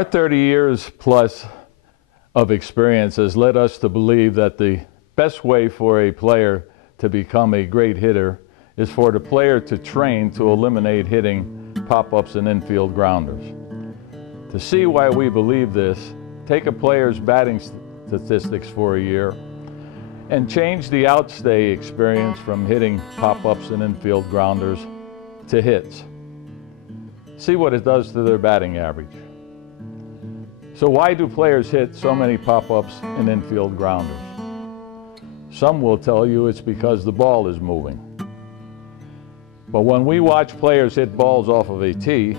Our 30 years plus of experience has led us to believe that the best way for a player to become a great hitter is for the player to train to eliminate hitting pop-ups and infield grounders. To see why we believe this, take a player's batting statistics for a year and change the outstay experience from hitting pop-ups and infield grounders to hits. See what it does to their batting average. So why do players hit so many pop-ups and infield grounders? Some will tell you it's because the ball is moving. But when we watch players hit balls off of a tee,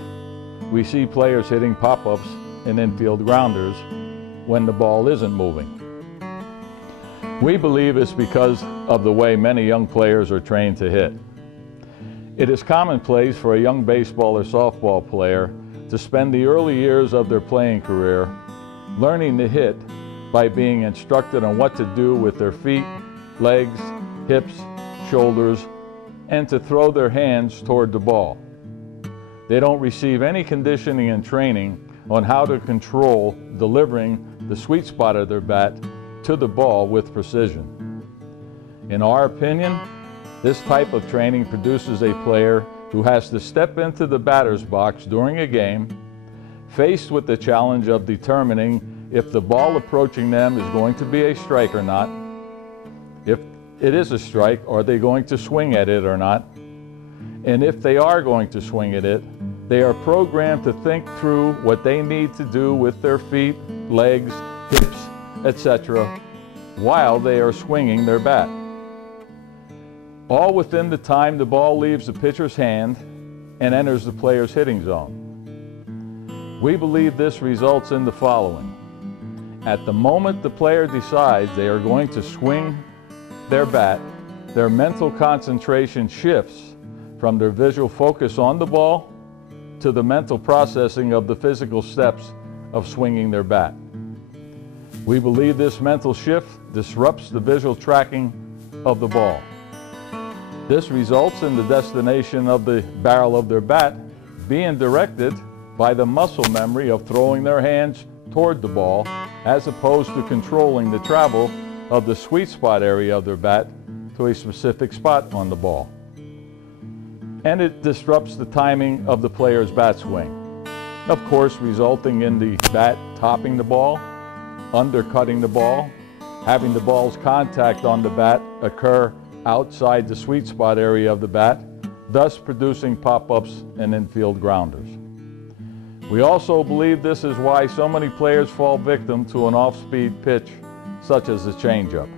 we see players hitting pop-ups and infield grounders when the ball isn't moving. We believe it's because of the way many young players are trained to hit. It is commonplace for a young baseball or softball player to spend the early years of their playing career learning to hit by being instructed on what to do with their feet, legs, hips, shoulders, and to throw their hands toward the ball. They don't receive any conditioning and training on how to control delivering the sweet spot of their bat to the ball with precision. In our opinion, this type of training produces a player who has to step into the batter's box during a game, faced with the challenge of determining if the ball approaching them is going to be a strike or not. If it is a strike, are they going to swing at it or not? And if they are going to swing at it, they are programmed to think through what they need to do with their feet, legs, hips, etc., while they are swinging their bat. All within the time the ball leaves the pitcher's hand and enters the player's hitting zone. We believe this results in the following. At the moment the player decides they are going to swing their bat, their mental concentration shifts from their visual focus on the ball to the mental processing of the physical steps of swinging their bat. We believe this mental shift disrupts the visual tracking of the ball. This results in the destination of the barrel of their bat being directed by the muscle memory of throwing their hands toward the ball, as opposed to controlling the travel of the sweet spot area of their bat to a specific spot on the ball. And it disrupts the timing of the player's bat swing, of course resulting in the bat topping the ball, undercutting the ball, having the ball's contact on the bat occur outside the sweet spot area of the bat, thus producing pop-ups and infield grounders. We also believe this is why so many players fall victim to an off-speed pitch, such as the changeup.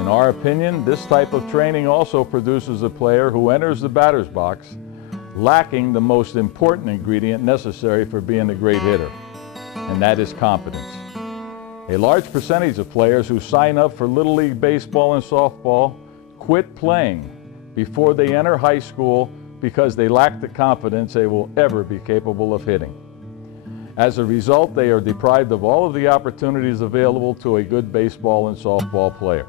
In our opinion, this type of training also produces a player who enters the batter's box lacking the most important ingredient necessary for being a great hitter, and that is confidence. A large percentage of players who sign up for Little League baseball and softball quit playing before they enter high school because they lack the confidence they will ever be capable of hitting. As a result, they are deprived of all of the opportunities available to a good baseball and softball player.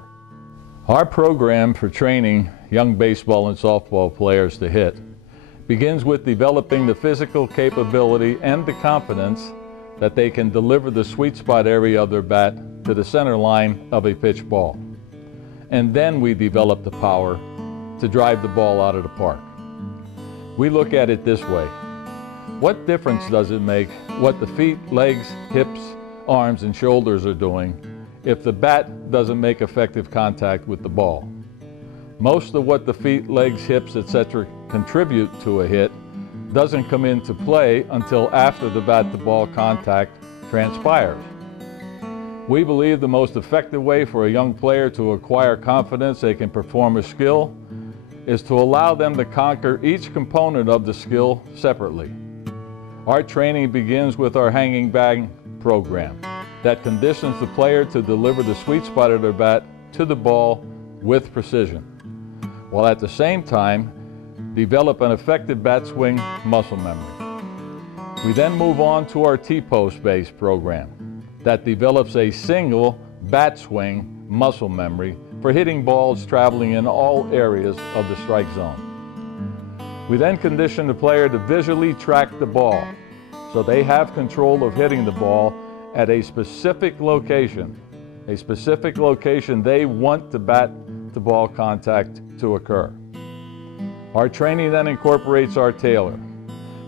Our program for training young baseball and softball players to hit begins with developing the physical capability and the confidence that they can deliver the sweet spot area of their bat to the center line of a pitch ball. And then we develop the power to drive the ball out of the park. We look at it this way. What difference does it make what the feet, legs, hips, arms, and shoulders are doing if the bat doesn't make effective contact with the ball? Most of what the feet, legs, hips, etc. contribute to a hit doesn't come into play until after the bat-to-ball contact transpires. We believe the most effective way for a young player to acquire confidence they can perform a skill is to allow them to conquer each component of the skill separately. Our training begins with our hanging bag program that conditions the player to deliver the sweet spot of their bat to the ball with precision, while at the same time develop an effective bat swing muscle memory. We then move on to our T-post based program that develops a single bat swing muscle memory for hitting balls traveling in all areas of the strike zone. We then condition the player to visually track the ball so they have control of hitting the ball at a specific location they want the bat-to-ball contact to occur. Our training then incorporates our tailor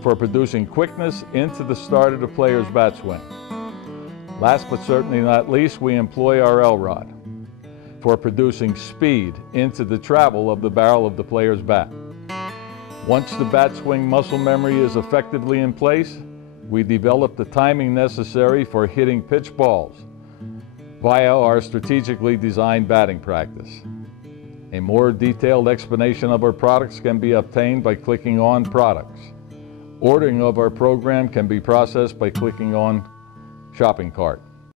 for producing quickness into the start of the player's bat swing. Last but certainly not least, we employ our L-rod for producing speed into the travel of the barrel of the player's bat. Once the bat swing muscle memory is effectively in place, we develop the timing necessary for hitting pitch balls via our strategically designed batting practice. A more detailed explanation of our products can be obtained by clicking on Products. Ordering of our program can be processed by clicking on Shopping Cart.